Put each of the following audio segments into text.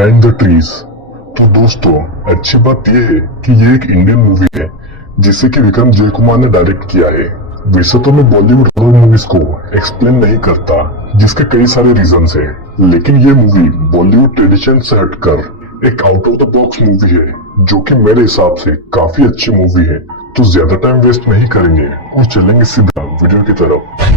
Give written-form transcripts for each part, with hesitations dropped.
Behind the trees. तो दोस्तों, अच्छी बात यह है कि ये एक इंडियन मूवी है जिसे कि विक्रम जयकुमार ने डायरेक्ट किया है। वैसे तो मैं बॉलीवुड हॉरर मूवीज को एक्सप्लेन नहीं करता, जिसके कई सारे रीजंस हैं, लेकिन ये मूवी बॉलीवुड ट्रेडिशन से हटकर एक out of the box movie है, जो कि मेरे हिसाब से काफी अच्छी मूवी है। तो ज्यादा टाइम वेस्ट नहीं करेंगे और चलेंगे सीधा वीडियो की तरफ।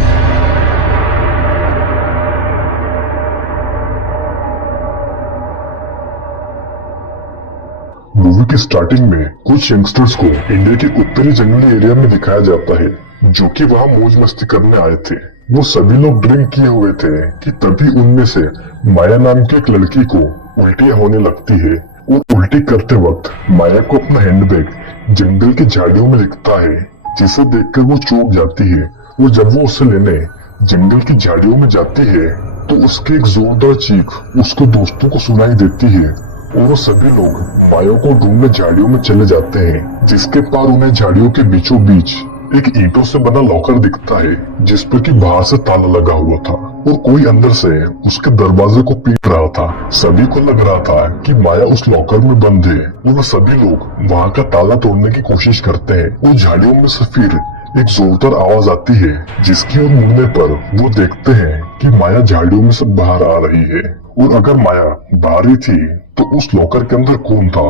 मूवी की स्टार्टिंग में कुछ यंगस्टर्स को इंडिया के उत्तरी जंगली एरिया में दिखाया जाता है, जो कि वहां मौज मस्ती करने आए थे। वो सभी लोग ड्रिंक किए हुए थे कि तभी उनमें से माया नाम की एक लड़की को उल्टियां होने लगती है और उल्टी करते वक्त माया को अपना हैंडबैग जंगल की झाड़ियों में दिखता है, जिसे देखकर वो चौंक जाती है। और जब वो उसे लेने जंगल की झाड़ियों में जाती है तो उसकी एक जोरदार चीख उसके दोस्तों को सुनाई देती है और वो सभी लोग माया को ढूंढने झाड़ियों में चले जाते हैं, जिसके पार उन्हें झाड़ियों के बीचों बीच एक ईंटों से बना लॉकर दिखता है, जिस पर कि बाहर से ताला लगा हुआ था और कोई अंदर से उसके दरवाजे को पीट रहा था। सभी को लग रहा था कि माया उस लॉकर में बंद है और वो सभी लोग वहाँ का ताला तोड़ने की कोशिश करते हैं। और झाड़ियों में से फिर एक जोरदार आवाज आती है, जिसकी ओर मुड़ने पर वो देखते हैं कि माया झाड़ियों में से बाहर आ रही है। और अगर माया बाहर ही थी तो उस लॉकर के अंदर कौन था?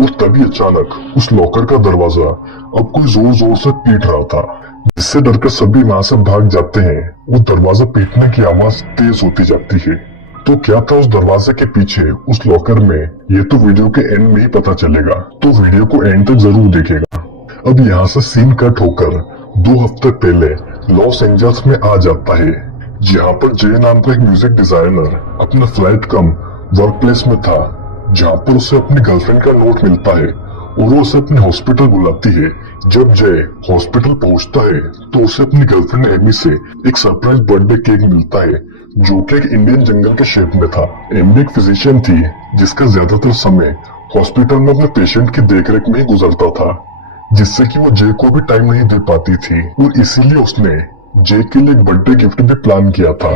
और तभी अचानक उस लॉकर का दरवाजा अब कोई जोर जोर से पीट रहा था, जिससे डरकर सभी वहां से भाग जाते हैं। वो दरवाजा पीटने की आवाज तेज होती जाती है। तो क्या था उस दरवाजे के पीछे उस लॉकर में, ये तो वीडियो के एंड में ही पता चलेगा, तो वीडियो को एंड तक जरूर देखेगा। अब यहाँ से सीन कट होकर 2 हफ्ते पहले लॉस एंजल्स में आ जाता है, जहाँ पर जय नाम का एक म्यूजिक डिजाइनर अपना फ्लैट कम वर्क प्लेस में था, जहाँ पर उसे अपनी गर्लफ्रेंड का नोट मिलता है और वो उसे अपने हॉस्पिटल बुलाती है। जब जय हॉस्पिटल पहुंचता है तो उसे अपनी गर्लफ्रेंड एमी से एक सरप्राइज बर्थडे केक मिलता है, जो कि एक इंडियन जंगल के शेप में था। एमी एक फिजिशियन थी, जिसका ज्यादातर समय हॉस्पिटल में अपने पेशेंट की देखरेख में ही गुजरता था, जिससे कि वो जय को भी टाइम नहीं दे पाती थी। और इसीलिए उसने जय के लिए एक बर्थडे गिफ्ट भी प्लान किया था,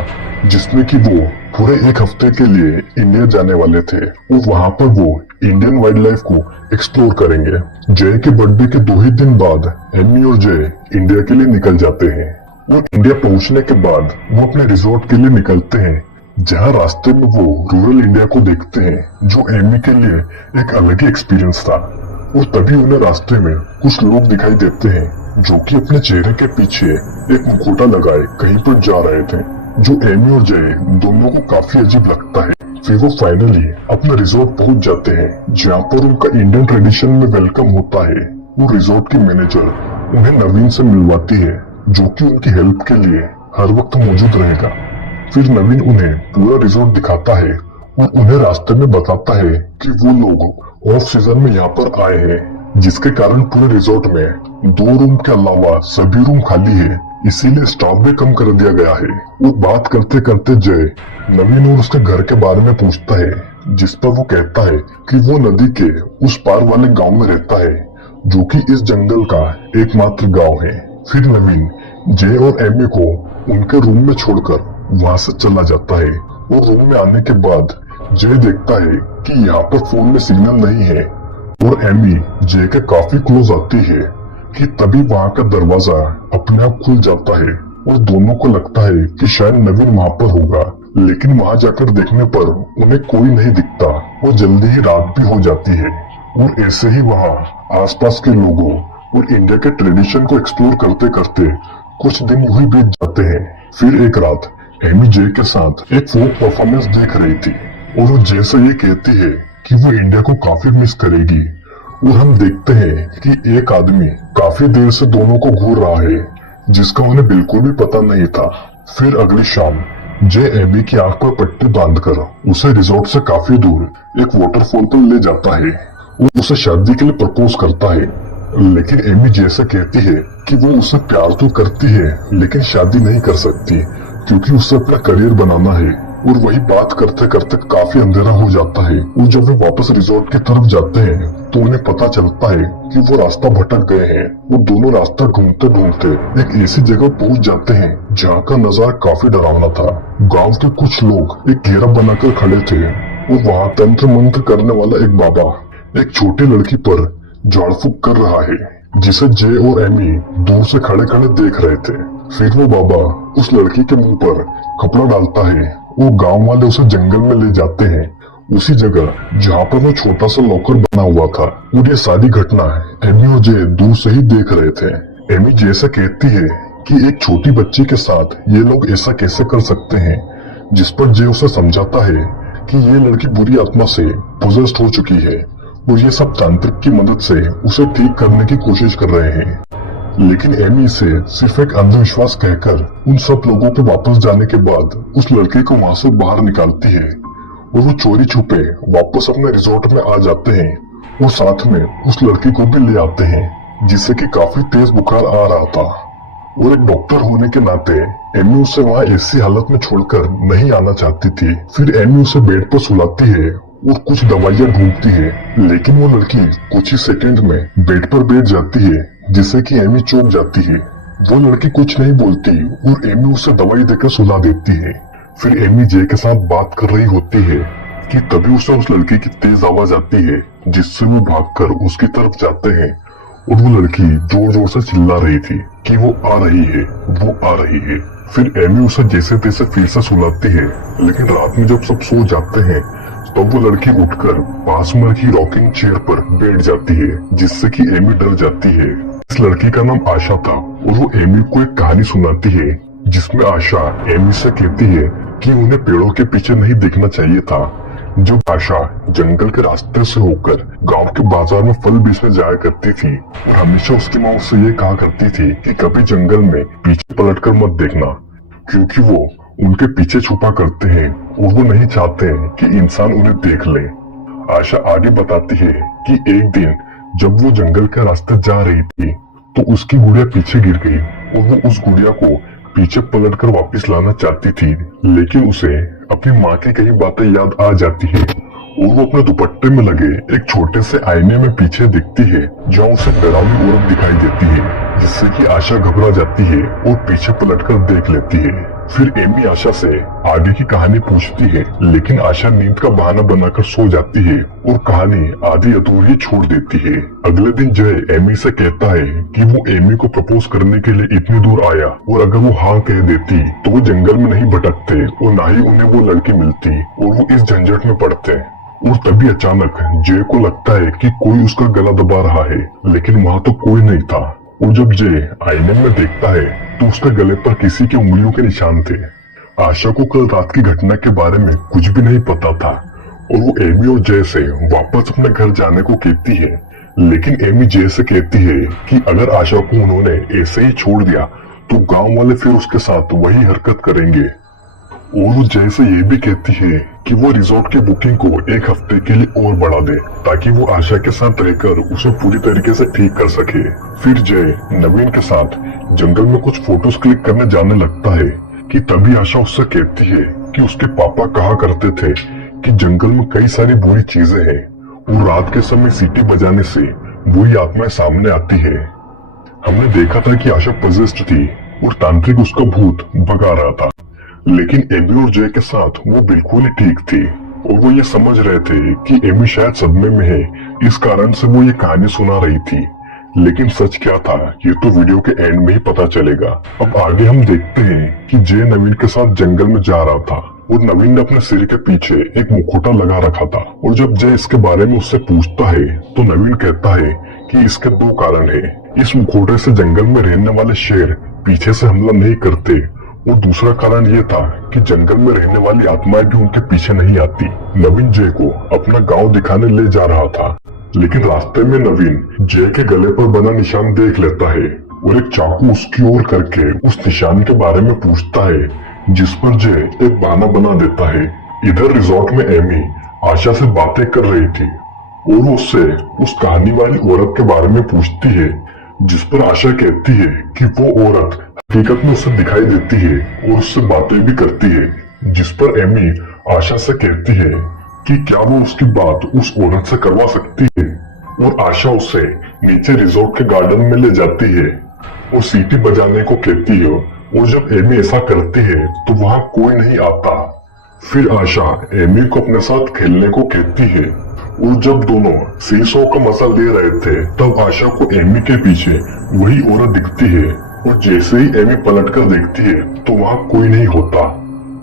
जिसमें कि वो पूरे 1 हफ्ते के लिए इंडिया जाने वाले थे और वहां पर वो इंडियन वाइल्ड लाइफ को एक्सप्लोर करेंगे। जय के बर्थडे के 2 ही दिन बाद एमी और जय इंडिया के लिए निकल जाते हैं और इंडिया पहुंचने के बाद वो अपने रिजॉर्ट के लिए निकलते हैं, जहां रास्ते में वो रूरल इंडिया को देखते हैं, जो एमी के लिए एक अलग ही एक्सपीरियंस था। और तभी उन्हें रास्ते में कुछ लोग दिखाई देते हैं, जो कि अपने चेहरे के पीछे एक मुखौटा लगाए कहीं पर जा रहे थे, जो एमी और जय दोनों को काफी अजीब लगता है। फिर वो फाइनली अपने रिजॉर्ट पहुंच जाते हैं, जहाँ पर उनका इंडियन ट्रेडिशन में वेलकम होता है। वो रिजॉर्ट की मैनेजर उन्हें नवीन से मिलवाती है, जो कि उनकी हेल्प के लिए हर वक्त मौजूद रहेगा। फिर नवीन उन्हें पूरा रिजॉर्ट दिखाता है और उन्हें रास्ते में बताता है कि वो लोग ऑफ सीजन में यहाँ पर आए हैं, जिसके कारण पूरे रिजॉर्ट में 2 रूम के अलावा सभी रूम खाली है, इसीलिए स्टाफ भी कम कर दिया गया है। और बात करते करते जय नवीन और उसके घर के बारे में पूछता है, जिस पर वो कहता है कि वो नदी के उस पार वाले गांव में रहता है, जो कि इस जंगल का एकमात्र गांव है। फिर नवीन जय और एमी को उनके रूम में छोड़कर वहां से चला जाता है और रूम में आने के बाद जय देखता है कि यहाँ पर फोन में सिग्नल नहीं है और एमी जय के काफी क्लोज आती है कि तभी वहां का दरवाजा अपने आप खुल जाता है और दोनों को लगता है कि शायद नवीन वहां पर होगा, लेकिन वहां जाकर देखने पर उन्हें कोई नहीं दिखता और जल्दी ही रात भी हो जाती है। और ऐसे ही वहां आसपास के लोगों और इंडिया के ट्रेडिशन को एक्सप्लोर करते करते कुछ दिन यूं ही बीत जाते हैं। फिर एक रात एमी जय के साथ एक फोक परफॉर्मेंस देख रही थी और वो जय से ये कहती है कि वो इंडिया को काफी मिस करेगी। और हम देखते हैं कि एक आदमी काफी देर से दोनों को घूर रहा है, जिसका उन्हें बिल्कुल भी पता नहीं था। फिर अगली शाम जय एमी की आंख पर पट्टी बांधकर उसे रिजॉर्ट से काफी दूर एक वाटरफॉल पर ले जाता है और उसे शादी के लिए प्रपोज करता है। लेकिन एमी जय से कहती है कि वो उसे प्यार तो करती है, लेकिन शादी नहीं कर सकती, क्योंकि उसे अपना करियर बनाना है। और वही बात करते करते काफी अंधेरा हो जाता है और जब वे वापस रिजॉर्ट की तरफ जाते हैं तो उन्हें पता चलता है कि वो रास्ता भटक गए हैं। वो दोनों रास्ता ढूंढते ढूंढते एक ऐसी जगह पहुंच जाते हैं जहाँ का नजारा काफी डरावना था। गांव के कुछ लोग एक घेरा बनाकर खड़े थे वो वहाँ तंत्र मंत्र करने वाला एक बाबा एक छोटी लड़की पर झाड़ फूक कर रहा है, जिसे जे और एमी दूर से खड़े खड़े देख रहे थे। फिर वो बाबा उस लड़की के मुंह पर कपड़ा डालता है। वो गांव वाले उसे जंगल में ले जाते हैं, उसी जगह जहाँ पर वो छोटा सा लॉकर बना हुआ था। और ये सारी घटना एमी और जे दूर से ही देख रहे थे। एमी जे से कहती है कि एक छोटी बच्ची के साथ ये लोग ऐसा कैसे कर सकते हैं, जिस पर जे उसे समझाता है कि ये लड़की बुरी आत्मा से पोजेस्ड हो चुकी है और ये सब तांत्रिक की मदद से उसे ठीक करने की कोशिश कर रहे हैं। लेकिन एमी से सिर्फ एक अंधविश्वास कहकर उन सब लोगों के वापस जाने के बाद उस लड़के को वहां से बाहर निकालती है और वो चोरी छुपे वापस अपने रिजॉर्ट में आ जाते हैं और साथ में उस लड़की को भी ले आते हैं, जिससे कि काफी तेज बुखार आ रहा था। और एक डॉक्टर होने के नाते एमी उसे वहाँ ऐसी हालत में छोड़कर नहीं आना चाहती थी। फिर एमी उसे बेड पर सुलाती है और कुछ दवाइयां ढूंढती है, लेकिन वो लड़की कुछ ही सेकंड में बेड पर बैठ जाती है, जिससे कि एमी चौंक जाती है। वो लड़की कुछ नहीं बोलती और एमी उसे दवाई देकर सुला देती है। फिर एमी जे के साथ बात कर रही होती है कि तभी उसे उस लड़की की तेज आवाज आती है, जिससे वो भागकर उसकी तरफ जाते हैं और वो लड़की जोर जोर से चिल्ला रही थी कि वो आ रही है, वो आ रही है। फिर एमी उसे जैसे तैसे फिर से सुलाती है, लेकिन रात में जब सब सो जाते हैं तब वो लड़की उठकर पास में रखी रॉकिंग चेयर पर बैठ जाती है, जिससे कि एमी डर जाती है। इस लड़की का नाम आशा था और वो एमी को एक कहानी सुनाती है, जिसमें आशा एमी से कहती है कि उन्हें पेड़ों के पीछे नहीं देखना चाहिए था। जब आशा जंगल के रास्ते से होकर गांव के बाजार में फल बेचने जाया करती थी और हमेशा उसकी माँ उससे ये कहा करती थी कि कभी जंगल में पीछे पलटकर मत देखना, क्योंकि वो उनके पीछे छुपा करते हैं और वो नहीं चाहते हैं कि इंसान उन्हें देख ले। आशा आगे बताती है कि एक दिन जब वो जंगल के रास्ते जा रही थी तो उसकी गुड़िया पीछे गिर गई और वो उस गुड़िया को पीछे पलटकर वापस लाना चाहती थी, लेकिन उसे अपनी माँ की कई बातें याद आ जाती है और वो अपने दुपट्टे में लगे एक छोटे से आईने में पीछे दिखती है, जहाँ उसे डरावनी औरत दिखाई देती है, जिससे कि आशा घबरा जाती है और पीछे पलटकर देख लेती है। फिर एमी आशा से आगे की कहानी पूछती है, लेकिन आशा नींद का बहाना बनाकर सो जाती है और कहानी आधी अधूरी छोड़ देती है। अगले दिन जय एमी से कहता है कि वो एमी को प्रपोज करने के लिए इतनी दूर आया और अगर वो हाँ कह देती तो वो जंगल में नहीं भटकते और ना ही उन्हें वो लड़की मिलती और वो इस झंझट में पड़ते। और तभी अचानक जय को लगता है कि कोई उसका गला दबा रहा है, लेकिन वहाँ तो कोई नहीं था। और जब जय आईने में देखता है तो उसके गले पर किसी की उंगलियों के निशान थे। आशा को कल रात की घटना के बारे में कुछ भी नहीं पता था और वो एमी और जय से वापस अपने घर जाने को कहती है, लेकिन एमी जय से कहती है कि अगर आशा को उन्होंने ऐसे ही छोड़ दिया तो गांव वाले फिर उसके साथ वही हरकत करेंगे। और वो जय से ये भी कहती है कि वो रिजॉर्ट की बुकिंग को एक हफ्ते के लिए और बढ़ा दे, ताकि वो आशा के साथ रहकर उसे पूरी तरीके से ठीक कर सके। फिर जय नवीन के साथ जंगल में कुछ फोटोज क्लिक करने जाने लगता है कि तभी आशा उससे कहती है कि उसके पापा कहा करते थे कि जंगल में कई सारी बुरी चीजें हैं और रात के समय सीटी बजाने से बुरी आत्माएं सामने आती है। हमने देखा था कि आशा पजेस्ड थी और तांत्रिक उसका भूत भगा रहा था, लेकिन एमी और जय के साथ वो बिल्कुल ही ठीक थी और वो ये समझ रहे थे कि एमी शायद सदमे में है, इस कारण से वो ये कहानी सुना रही थी। लेकिन सच क्या था ये तो वीडियो के एंड में ही पता चलेगा। अब आगे हम देखते हैं कि जय नवीन के साथ जंगल में जा रहा था और नवीन ने अपने सिर के पीछे एक मुखौटा लगा रखा था और जब जय इसके बारे में उससे पूछता है तो नवीन कहता है कि इसके दो कारण है। इस मुखौटे से जंगल में रहने वाले शेर पीछे से हमला नहीं करते और दूसरा कारण ये था कि जंगल में रहने वाली आत्माएं भी उनके पीछे नहीं आती। नवीन जय को अपना गांव दिखाने ले जा रहा था, लेकिन रास्ते में नवीन जय के गले पर बना निशान देख लेता है और एक चाकू उसकी ओर करके उस निशान के बारे में पूछता है, जिस पर जय एक बहाना बना देता है। इधर रिजॉर्ट में एमी आशा से बातें कर रही थी और उससे उस कहानी वाली औरत के बारे में पूछती है, जिस पर आशा कहती है कि वो औरत हकीकत में उसे दिखाई देती है और उससे बातें भी करती है, जिस पर एमी आशा से कहती है कि क्या वो उसकी बात उस औरत से करवा सकती है और आशा उसे नीचे रिजॉर्ट के गार्डन में ले जाती है और सीटी बजाने को कहती है और जब एमी ऐसा करती है तो वहां कोई नहीं आता। फिर आशा एमी को अपने साथ खेलने को कहती है और जब दोनों सीसॉ का मजा ले रहे थे तब आशा को एमी के पीछे वही औरत दिखती है और जैसे ही एमी पलटकर देखती है तो वहाँ कोई नहीं होता।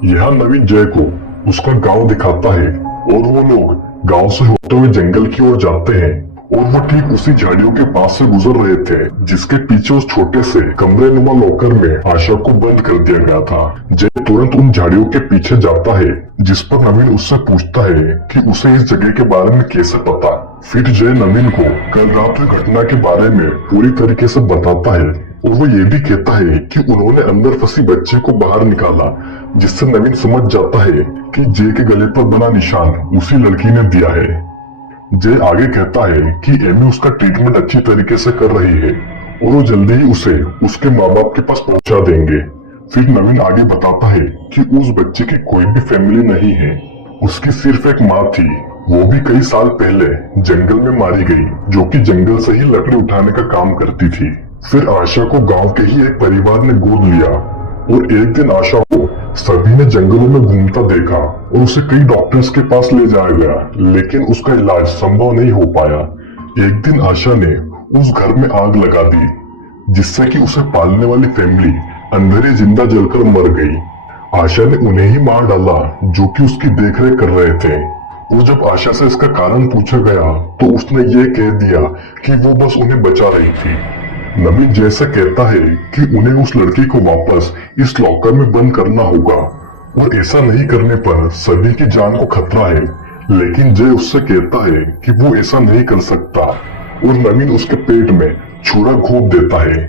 यहाँ नवीन जय को उसका गांव दिखाता है और वो लोग गांव से होते हुए जंगल की ओर जाते हैं और वो ठीक उसी झाड़ियों के पास से गुजर रहे थे जिसके पीछे उस छोटे से कमरे नुमा लॉकर में आशा को बंद कर दिया गया था। जय तुरंत उन झाड़ियों के पीछे जाता है जिस पर नवीन उससे पूछता है कि उसे इस जगह के बारे में कैसे पता। फिर जय नवीन को कल रात हुई घटना के बारे में पूरी तरीके से बताता है और वो ये भी कहता है कि उन्होंने अंदर फंसी बच्चे को बाहर निकाला, जिससे नवीन समझ जाता है कि जय के गले पर बना निशान उसी लड़की ने दिया है। जय आगे कहता है कि एमी उसका ट्रीटमेंट अच्छी तरीके से कर रही है और वो जल्दी ही उसे उसके माँ बाप के पास पहुंचा देंगे। फिर नवीन आगे बताता है कि उस बच्चे की कोई भी फैमिली नहीं है, उसकी सिर्फ एक माँ थी, वो भी कई साल पहले जंगल में मारी गई, जो कि जंगल से ही लकड़ी उठाने का काम करती थी। फिर आशा को गांव के ही एक परिवार ने गोद लिया और एक दिन आशा को सभी ने जंगलों में घूमता देखा और उसे कई डॉक्टर्स के पास ले जाया गया, लेकिन उसका इलाज संभव नहीं हो पाया। एक दिन आशा ने उस घर में आग लगा दी, जिससे कि उसे पालने वाली फैमिली अंदर ही जिंदा जलकर मर गई। आशा ने उन्हें ही मार डाला जो कि उसकी देखरेख कर रहे थे और जब आशा से इसका कारण पूछा गया तो उसने ये कह दिया कि वो बस उन्हें बचा रही थी। नवीन जैसा कहता है कि उन्हें उस लड़की को वापस इस लॉकर में बंद करना होगा और ऐसा नहीं करने पर सभी की जान को खतरा है, लेकिन जय उससे कहता है कि वो ऐसा नहीं कर सकता और नवीन उसके पेट में छुरा घोंप देता है।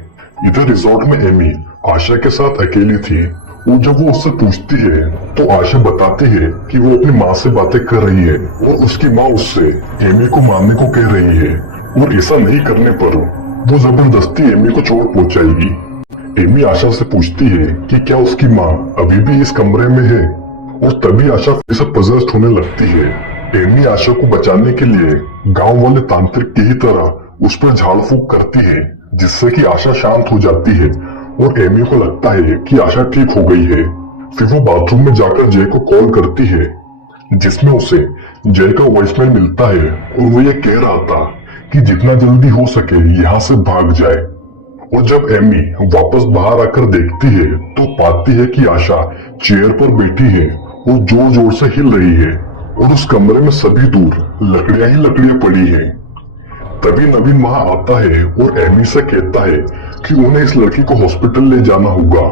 इधर रिजॉर्ट में एमी आशा के साथ अकेली थी और जब वो उससे पूछती है तो आशा बताती है कि वो अपनी माँ से बातें कर रही है और उसकी माँ उससे एमी को मारने को कह रही है और ऐसा नहीं करने पर वो जबरदस्ती एमी को चोट पहुंचाएगी। एमी आशा से पूछती है कि क्या उसकी माँ अभी भी इस कमरे में है और तभी आशा फिर से पजेस्ड होने लगती है। एमी आशा को बचाने के लिए गांव वाले तांत्रिक की ही तरह उस पर झाड़ फूक करती है, जिससे कि आशा शांत हो जाती है और एमी को लगता है कि आशा ठीक हो गई है। फिर वो बाथरूम में जाकर जय को कॉल करती है, जिसमें उसे जय का वॉइसमेल मिलता है और वो ये कह रहा था कि जितना जल्दी हो सके यहाँ से भाग जाए। और जब एमी वापस बाहर आकर देखती है तो पाती है कि आशा चेयर पर बैठी है और जोर जोर से हिल रही है और उस कमरे में सभी दूर लकड़ियां ही लकड़ियां पड़ी है। तभी नवीन वहां आता है और एमी से कहता है कि उन्हें इस लड़की को हॉस्पिटल ले जाना होगा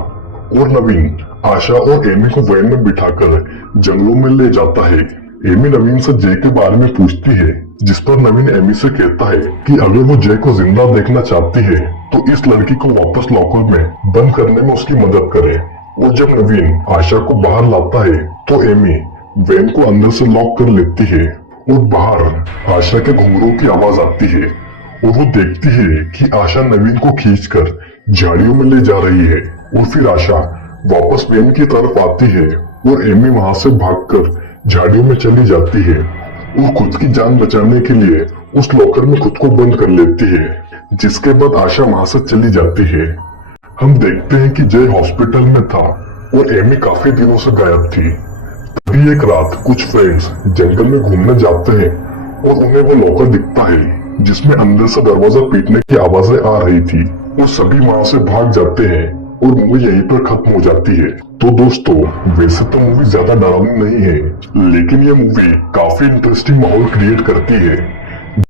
और नवीन आशा और एमी को वैन में बिठाकर जंगलों में ले जाता है। एमी नवीन से जय के बारे में पूछती है, जिस पर नवीन एमी से कहता है कि अगर वो जय को जिंदा देखना चाहती है तो इस लड़की को वापस लॉकर में बंद करने में उसकी मदद करे। और जब नवीन आशा को बाहर लाता है तो एमी वैन को अंदर से लॉक कर लेती है और बाहर आशा के घुंघरूओं की आवाज आती है और वो देखती है कि आशा नवीन को खींचकर झाड़ियों में ले जा रही है। और फिर आशा वापस वैन की तरफ आती है और एमी वहां से भागकर झाड़ियों में चली जाती है और खुद की जान बचाने के लिए उस लॉकर में खुद को बंद कर लेती है, जिसके बाद आशा वहां से चली जाती है। हम देखते हैं कि जय हॉस्पिटल में था और एमी काफी दिनों से गायब थी। तभी एक रात कुछ फ्रेंड्स जंगल में घूमने जाते हैं और उन्हें वो लॉकर दिखता है जिसमें अंदर से दरवाजा पीटने की आवाजें आ रही थी और सभी वहां से भाग जाते हैं और मूवी यहीं पर खत्म हो जाती है। तो दोस्तों, वैसे तो मूवी ज्यादा डरावनी नहीं है, लेकिन ये मूवी काफी इंटरेस्टिंग माहौल क्रिएट करती है